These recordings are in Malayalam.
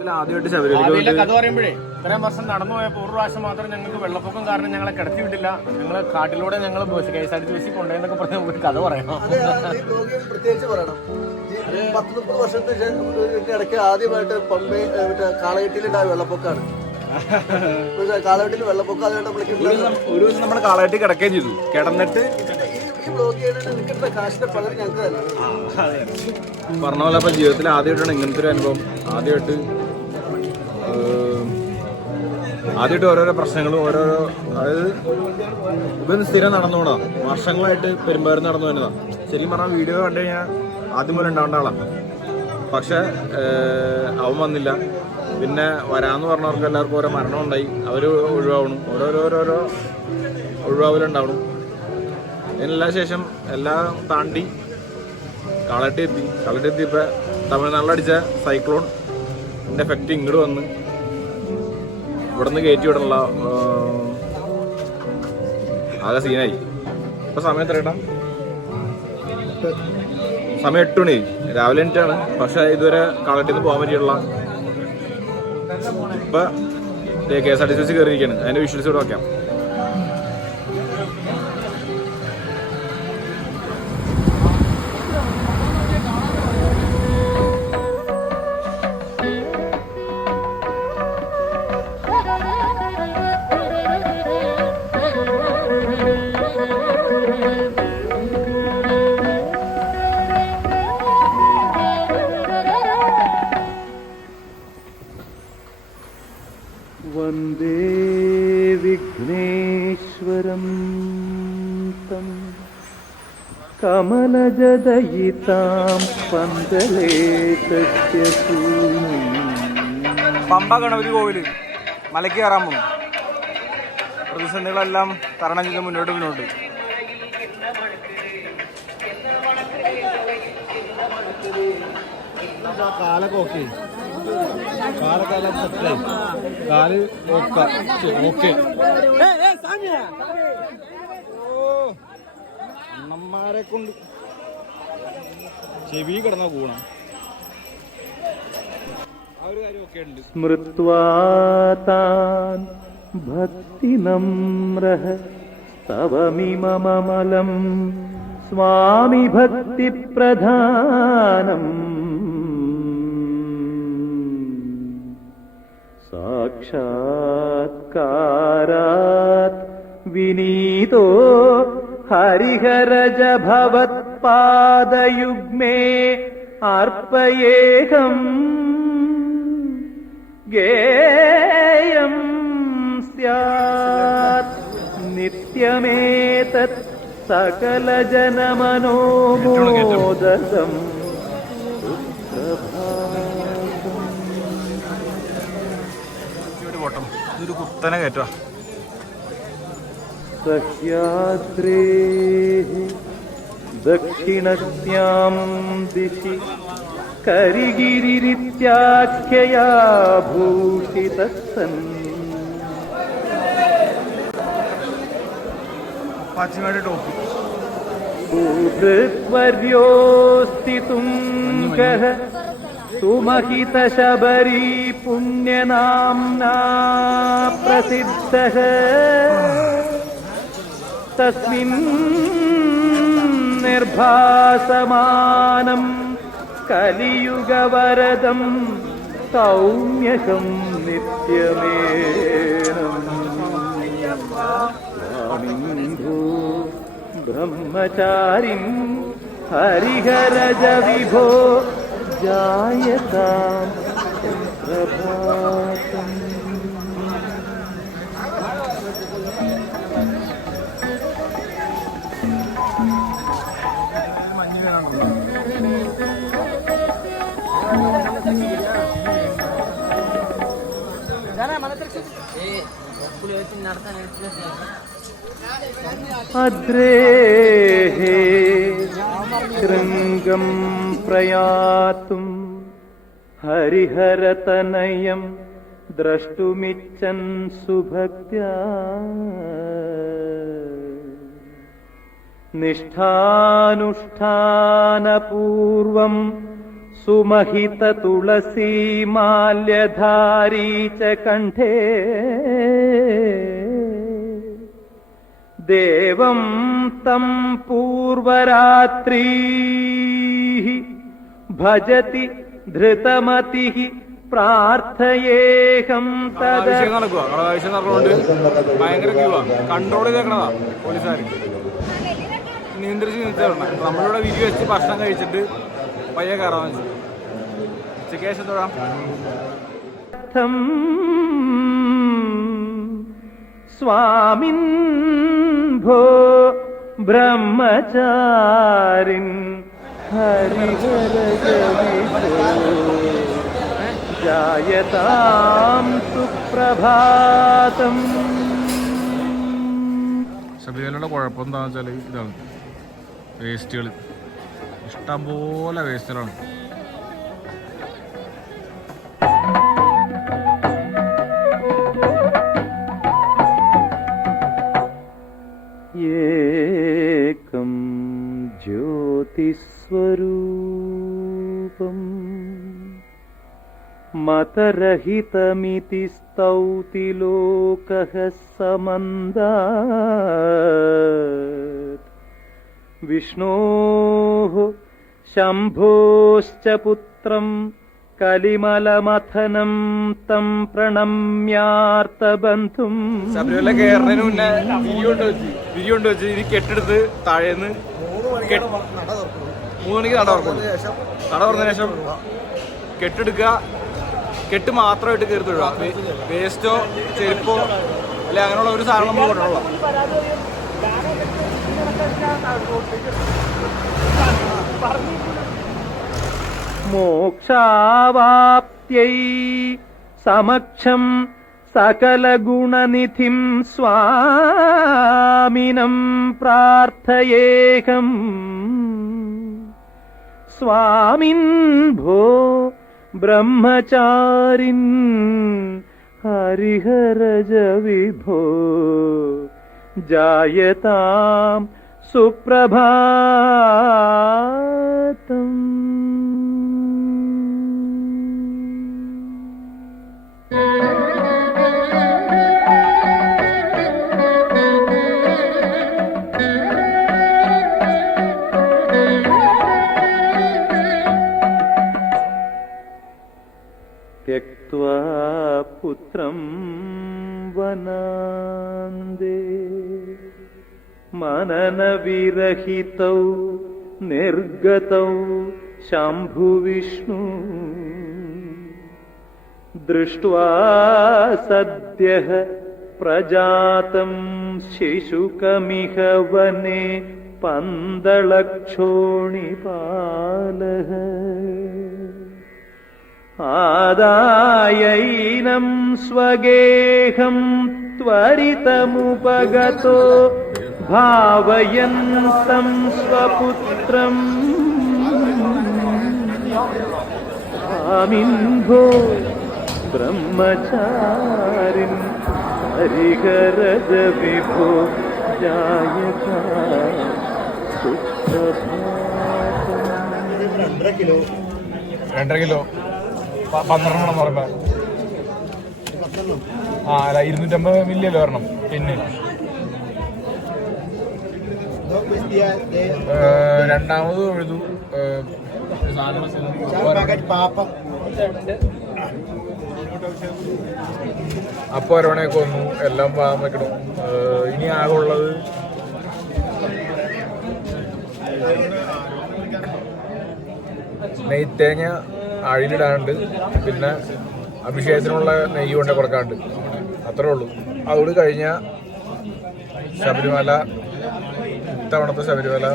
ജീവിതത്തിൽ ആദ്യമായിട്ട് ശബരിമല കഥ പറയുമ്പോഴേ ഇത്രയും വർഷം നടന്നു പോയപ്പോൾ ഒരു പ്രാവശ്യം മാത്രം ഞങ്ങൾക്ക് വെള്ളപ്പൊക്കം കാരണം ഞങ്ങളെ കിടത്തി വിട്ടില്ല. ഞങ്ങൾ കാട്ടിലൂടെ ഞങ്ങൾ KSRTC കൊണ്ടുപോയെന്നൊക്കെ പറഞ്ഞ ഒരു കഥ പറയണം. പ്രത്യേകിച്ച് പറയണം. 10-30 വർഷത്തിന് ഇടയ്ക്ക് ആദ്യമായിട്ട് പമ്പേ കാളകെട്ടിയിലുണ്ടായ വെള്ളപ്പൊക്കമാണ്. കാളകെട്ടിൽ വെള്ളപ്പൊക്കം അതുകൊണ്ട് ഒരു ദിവസം നമ്മുടെ കാളകെട്ടി കിടക്കുകയും ചെയ്തു. കിടന്നിട്ട് പറഞ്ഞ പോലെ അപ്പൊ ജീവിതത്തിൽ ആദ്യമായിട്ടാണ് ഇങ്ങനത്തെ ഒരു അനുഭവം. ആദ്യമായിട്ട് ഓരോരോ പ്രശ്നങ്ങളും ഓരോരോ, അതായത് ഇതൊന്നും സ്ഥിരം നടന്നുകൂടാ. വർഷങ്ങളായിട്ട് പെരുമ്പാവൂർ നടന്നു വരുന്നതാ. ശരിക്കും പറഞ്ഞാൽ വീഡിയോ കണ്ടു കഴിഞ്ഞാൽ ആദ്യം പോലെ ഉണ്ടാവേണ്ട ആളാണ്. പക്ഷെ അവൻ വന്നില്ല. പിന്നെ വരാമെന്ന് പറഞ്ഞവർക്ക് എല്ലാവർക്കും ഓരോ മരണം ഉണ്ടായി. അവർ ഒഴിവാവണം, ഓരോരോരോരോ ഒഴിവാവലുണ്ടാവണം. ഇതിനെല്ലാം ശേഷം എല്ലാം താണ്ടി കാളകെട്ടി എത്തിയപ്പോൾ തമിഴ്നാട്ടിലടിച്ച സൈക്ലോണിൻ്റെ എഫക്റ്റ് ഇങ്ങോട്ട് വന്ന് ഇവിടെ നിന്ന് കയറ്റി വിടാനുള്ള ആകെ സീനായി. ഇപ്പം സമയം എത്രയിട്ടാ? സമയം 8 മണി, രാവിലെ 8 പക്ഷെ ഇതുവരെ കാളകെട്ടിൽ നിന്ന് പോകാൻ പറ്റിയുള്ള. ഇപ്പം KSRTC കയറിയിരിക്കുകയാണ്. അതിൻ്റെ വിഷ്വൽസ് ഇവിടെ വയ്ക്കാം. വന്ദേ വിഘ്നേശ്വരം തം കമലജദയിതാം പന്തലേതസ്യ പമ്പ ഗണപതി കോവില് മലയ്ക്ക് കയറാൻ പോകും. പ്രതിസന്ധികളെല്ലാം തരണം ചെയ്ത് മുന്നോട്ട് കാലൊക്കെ ഓക്കെ, കാലൊക്കെ സെറ്റായി, കാല് ഓക്കെ. അണ്ണന്മാരെ കൊണ്ട് ചെവി കിടന്ന കൂണം. ആ ഒരു കാര്യം ഒക്കെ ഉണ്ട്. സ്മൃത്വാതാൻ ഭക്തിനമ്രഃ തവമിമമലം സ്വാമി ഭക്തിപ്രധാനം സാക്ഷാത്കാരാത് വിനീതോ ഹരിഹരജ ഭവത്പാദയുഗ്മേ അർപ്പയേഹം ഗേയം സ്യാത് നിത്യമേതത് സകലജനമനോമോദകം. ഇതൊരു കുത്തനെ കയറ്റുക. സഹ്യാദ്രേഃ ദക്ഷിണസ്യാം ദിശി കരിഗിരിരിത്യാഖ്യയാ ഭൂഷിതസ്സൻ പാച്ചിമാരുടെ ടോപ്പ്. സുഹൃദ്വർയോസ്തി തുംഗഃ സുമഹിതശബരീ പുണ്യനാംനാ പ്രസിദ്ധഃ തസ്മിൻ നിർഭാസമാനം കലിയുഗവരദം സൗമ്യകം നിത്യമേനം സ്വാമിന്ധോ ബ്രഹ്മചാരിം ഹരിഹരജ വിഭോ ജായതാം പ്രഭാതം. അദ്രേഹേ ശൃംഗം പ്രയാതും ഹരിഹരതനയം ദ്രഷ്ടുമിച്ഛൻ സുഭക്ത്യാ നിഷ്ഠാനുഷ്ഠാനപൂർവം സുമഹിത തുളസീ മാല്യധാരീ ച കണ്ഠേ ദേവം തം പൂർവരാത്രീ ഭജതി ധൃതമതി പ്രാർത്ഥയേഹം തദ. ആവശ്യം നടക്കുക ആവശ്യം നടന്നുകൊണ്ട് ഭയങ്കര ക്യൂവാ. കൺട്രോൾ ചെയ്തേക്കണതാ പോലീസുകാർ, നിയന്ത്രിച്ച് നിർത്തണം. നമ്മളിവിടെ വിരി വെച്ച് ഭക്ഷണം കഴിച്ചിട്ട് പയ്യെ കയറാന്ന് വെച്ചു. ഉച്ചയ്ക്ക് ശേഷം തൊഴാം. സ്വാമിൻ ഭോ ബ്രഹ്മചാരിൻ ജായതാം സുപ്രഭാതം. ശബരിമലയുടെ കുഴപ്പം എന്താണെന്ന് വെച്ചാൽ ഇതാണ്, വേസ്റ്റുകൾ ഇഷ്ടംപോലെ വേസ്റ്റുകളാണ്. ഏകം ജ്യോതിസ്വരൂപം മതരഹിതമിതി സ്തൗതി ലോകഃ സമന്താത്. വിഷ്ണോഃ ശംഭോശ്ച പുത്രം കലിമലമഥനം തം പ്രണമ്യാർത്തബന്ധും. ശബരിമല കയറുന്നതിന് മുന്നേ വിരി കൊണ്ട് വെച്ച് ഇനി കെട്ടെടുത്ത് താഴേന്ന് 3 മണിക്ക് നട തുറക്കുന്നു. നട തുറന്നതിന് ശേഷം കെട്ടെടുക്കുക, കെട്ട് മാത്രമായിട്ട് കയറി തൊഴുക. വേസ്റ്റോ ചെരുപ്പോ അല്ലെ അങ്ങനെയുള്ള ഒരു സാധനം നമ്മൾ കൊണ്ടുള്ള. മോക്ഷാവാപ്ത്यै സമക്ഷം സകലഗുണനിധിം സ്വാമിനം പ്രാർത്ഥയേഹം. സ്വാമിൻ ഭോ ബ്രഹ്മചാരിൻ ഹരിഹരജ വിഭോ ജായതാം സുപ്രഭാതം. त्यक्त्वा पुत्रं वनान्दे मननविरहितौ निर्गतौ शम्भुविष्णु. दृष्ट्वा सद्यः प्रजातं शिशुकमिह वने पन्दलक्षोणिपालः. आदायैनं स्वगेहं त्वरितमुपगतो भावयन्तं स्वपुत्रम्. स्वामिन् भो ब्रह्मचारिन् हरिहरज विभो जायतां सुप्रभातम्. 2.5 കിലോ 12 പറയുമ്പോ അല്ല 250 മില്ലിയല്ലോ വരണം. പിന്നെ രണ്ടാമത് എഴുതു അപ്പൊ അരവണയൊക്കെ വന്നു, എല്ലാം പാകാൻ വെക്കണം. ഇനി ആകെ ഉള്ളത് നെയ്ത്തേങ്ങ അഴിലിടാനുണ്ട്, പിന്നെ അഭിഷേകത്തിനുള്ള നെയ്യ് കൊണ്ട് കൊടുക്കാനുണ്ട്. അത്രേ ഉള്ളൂ. അതുകൂടി കഴിഞ്ഞാൽ ശബരിമല, ഇത്തവണത്തെ ശബരിമല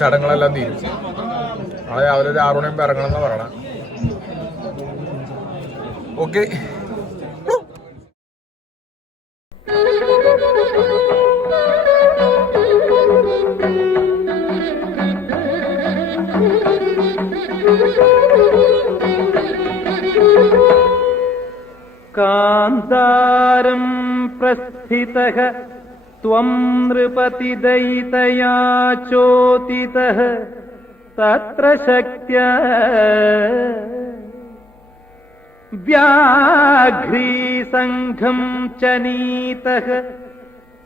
ചടങ്ങുകളെല്ലാം തീരും. നാളെ രാവിലെ ഒരു 6 മണിയാകുമ്പോൾ ഇറങ്ങണം എന്ന് പറയണം. ഓക്കെ. കാന്താരം പ്രസ്ഥിതഃ त्वं नृपतिदयितया चोदितः तत्र शक्त्या व्याघ्रीसङ्घं च नीतः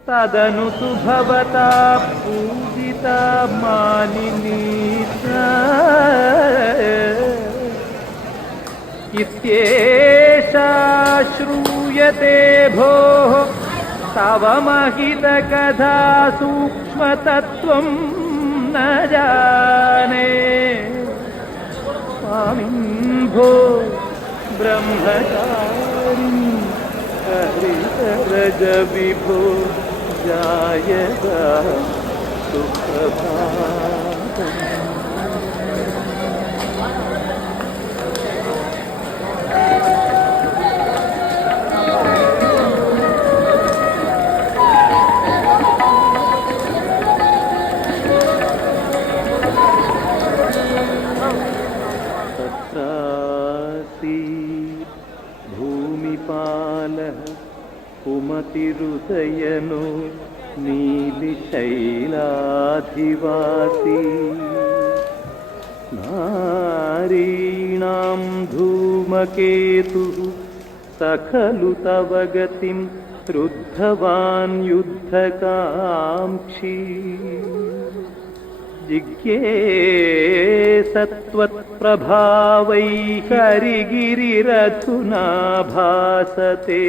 तदनु तु भवता पूजिता मानिनीता इत्येषा श्रूयते भोः तव महितकथा सूक्ष्मतत्त्वं न जाने स्वामिन् भो ब्रह्मचारिन् हरितरज विभो जायता सुप्रभातम्। भूमिपालः पुमतिरुदयनो नीलिशैलाधिवासी नारीणां धूमकेतुः स खलु तव गतिं रुद्धवान् युद्धकाङ्क्षी जिज्ञेसत्वत्प्रभावैः हरिगिरिरधुना भासते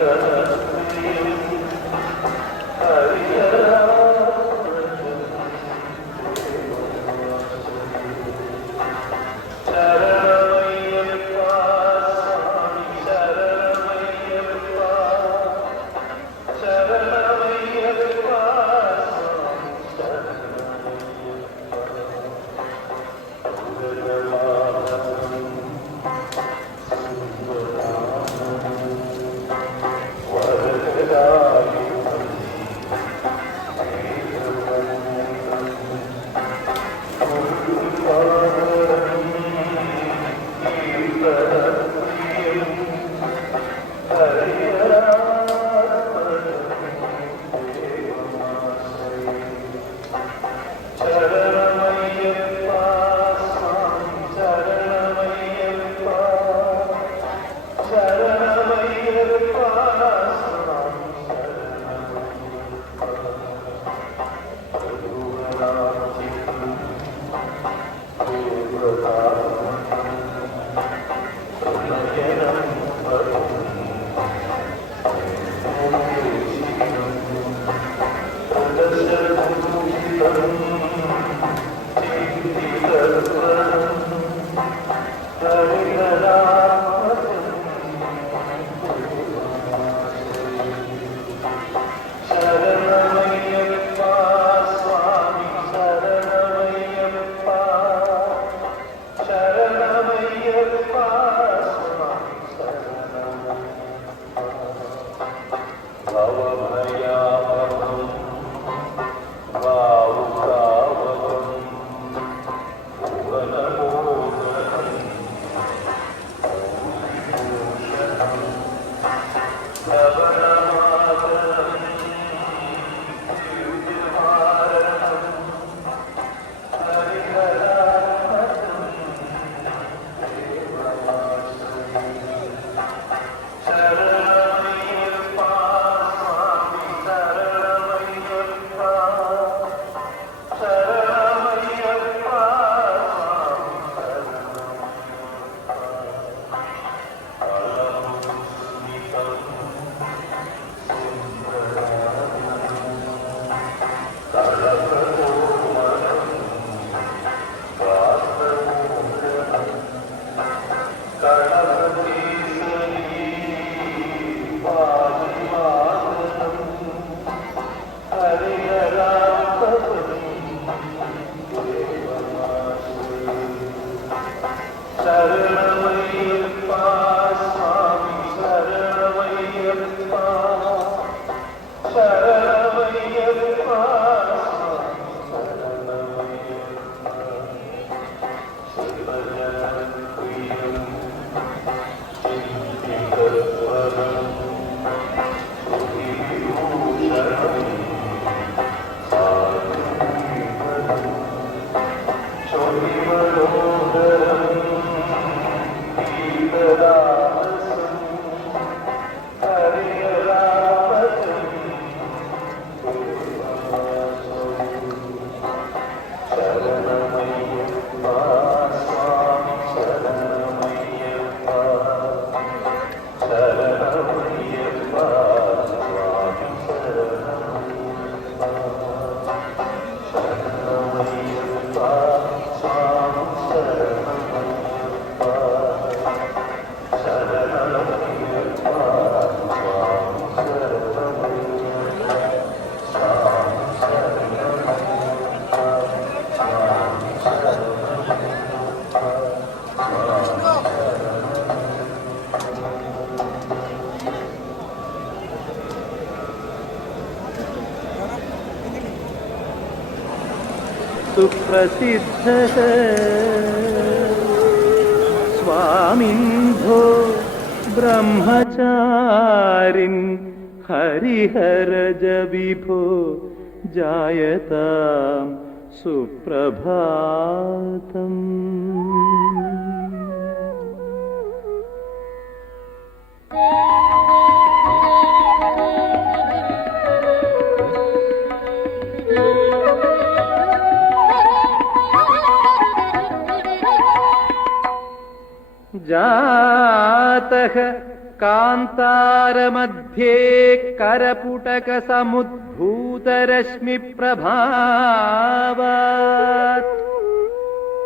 Yeah. സുപ്രസിദ്ധഃ സ്വാമിൻഭോ ബ്രഹ്മചാരിൻ ഹരിഹരജ വിഭോ ജായതാം സുപ്രഭാതം. ജാതഃ കാന്താരമധ്യേ കരപുടകസമുദ്ഭൂതരശ്മിപ്രഭാവാത്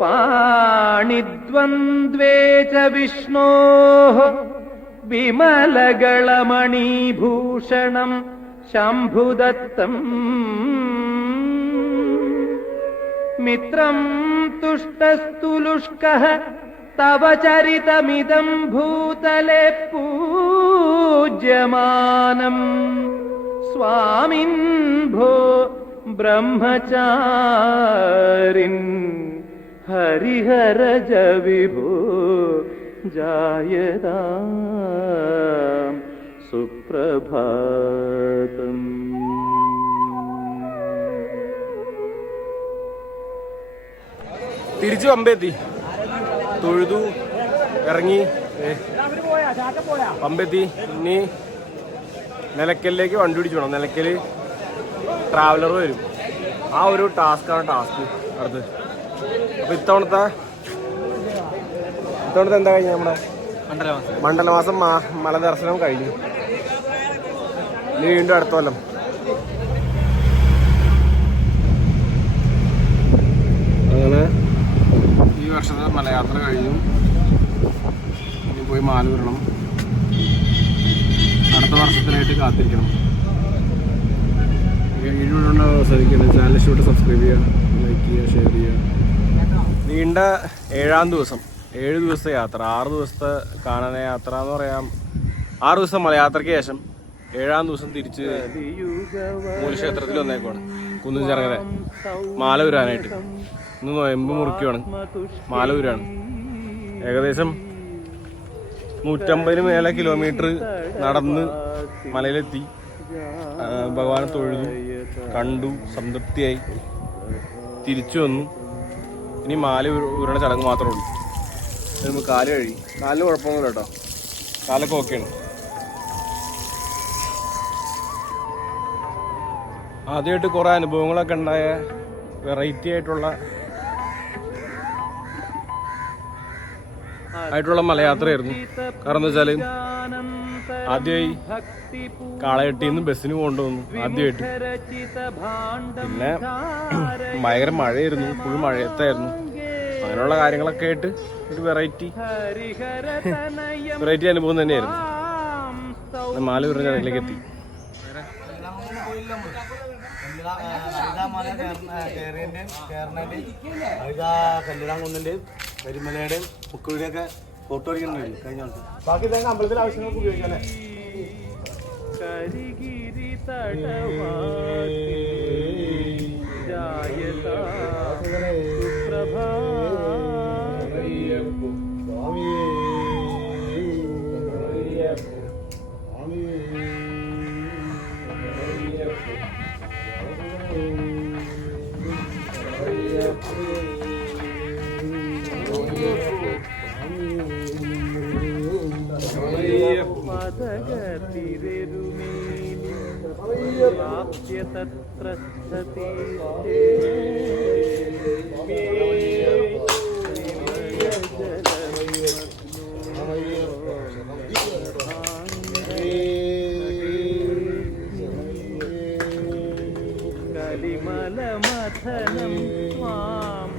പാണിദ്വന്ദ്വേ ച വിഷ്ണോഃ വിമലകളമണീഭൂഷണം ശംഭുദത്തം മിത്രം തുഷ്ടസ്തുലുഷ്കഃ തവ ചരിതമിദം ഭൂതലേ പൂജ്യമാനം സ്വാമിൻ ഭോ ബ്രഹ്മചാരിൻ ഹരിഹരജ വിഭോ ജായതാം സുപ്രഭാതം. തിരിച്ചു പമ്പെത്തി, തൊഴുതു, ഇറങ്ങി, പമ്പെത്തി. ഇനി നിലയ്ക്കലിലേക്ക് വണ്ടി പിടിച്ചു വേണം. നിലയ്ക്കൽ ട്രാവലർ വരും. ആ ഒരു ടാസ്ക് അടുത്ത്. അപ്പോൾ ഇത്തവണത്തെ എന്താ കഴിഞ്ഞ നമ്മുടെ മണ്ഡലമാസം മലദർശനം കഴിഞ്ഞു. ഇനി വീണ്ടും അടുത്ത കൊല്ലം. അങ്ങനെ ഈ വർഷത്തെ മലയാത്ര കഴിഞ്ഞു. ഇനി പോയി മാല വരണം. അടുത്ത വർഷത്തിനായിട്ട് കാത്തിരിക്കണം. വീഡിയോ ശ്രദ്ധിക്കണം. ചാനൽ ഇഷ്ടപ്പെട്ട് സബ്സ്ക്രൈബ് ചെയ്യുക, ലൈക്ക് ചെയ്യുക, ഷെയർ ചെയ്യുക. നീണ്ട 7-ാം ദിവസം, 7 ദിവസത്തെ യാത്ര, 6 ദിവസത്തെ കാനന യാത്ര എന്ന് പറയാം. 6 ദിവസം മലയാത്രയ്ക്ക് ശേഷം 7-ാം ദിവസം തിരിച്ച് മൂലക്ഷേത്രത്തിൽ വന്നേക്കുവാണ്. കുന്നിൻ ചെറുകര മാല ഉരാനായിട്ട്. ഇന്ന് നോയമ്പ് മുറിക്കുവാണ്, മാല ഉരാണ്. ഏകദേശം 150 മേലെ കിലോമീറ്റർ നടന്ന് മലയിലെത്തി. ഭഗവാനെ തൊഴുതു, കണ്ടു, സംതൃപ്തിയായി തിരിച്ചു വന്നു. ഇനി മാല ഉരുണ ചടങ്ങ് മാത്രമേ ഉള്ളൂ. നമുക്ക് കാല് കഴുകി. കാലിന് കുഴപ്പമൊന്നുമില്ല കേട്ടോ, കാലൊക്കെ ഓക്കെയാണ്. ആദ്യമായിട്ട് കുറേ അനുഭവങ്ങളൊക്കെ ഉണ്ടായ വെറൈറ്റി ആയിട്ടുള്ള മലയാത്രയായിരുന്നു. കാരണം എന്താ വെച്ചാൽ ആദ്യമായി കാളകെട്ടിയിൽ നിന്ന് ബസ്സിന് കൊണ്ടുവന്നു ആദ്യമായിട്ട്. പിന്നെ ഭയങ്കര മഴയായിരുന്നു, ഫുൾ മഴയത്തായിരുന്നു. അങ്ങനെയുള്ള കാര്യങ്ങളൊക്കെ ആയിട്ട് ഒരു വെറൈറ്റി അനുഭവം തന്നെയായിരുന്നു. മാല ഉരുണ ചടങ്ങിലേക്ക് എത്തി. കല്ലിടാംകുന്നിന്റെയും കരിമലയുടെയും മുക്കുഴിയുടെയൊക്കെ ഫോട്ടോ അടിക്കുന്നുണ്ട് കഴിഞ്ഞ ബാക്കി ഇതൊക്കെ അമ്പലത്തിലെ ആവശ്യങ്ങൾക്ക് ഉപയോഗിക്കാം അല്ലേ? കരിഗിരി തടവാതി ജായതാ സുപ്രഭാ കലിമലമഥനം സ്വാം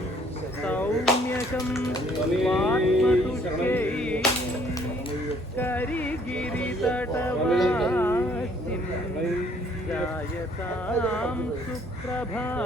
സൗമ്യകം വാത്മതുഷ്കൈ കരിഗിരി തടവാസിൻ ജായതാം സുപ്രഭാതം.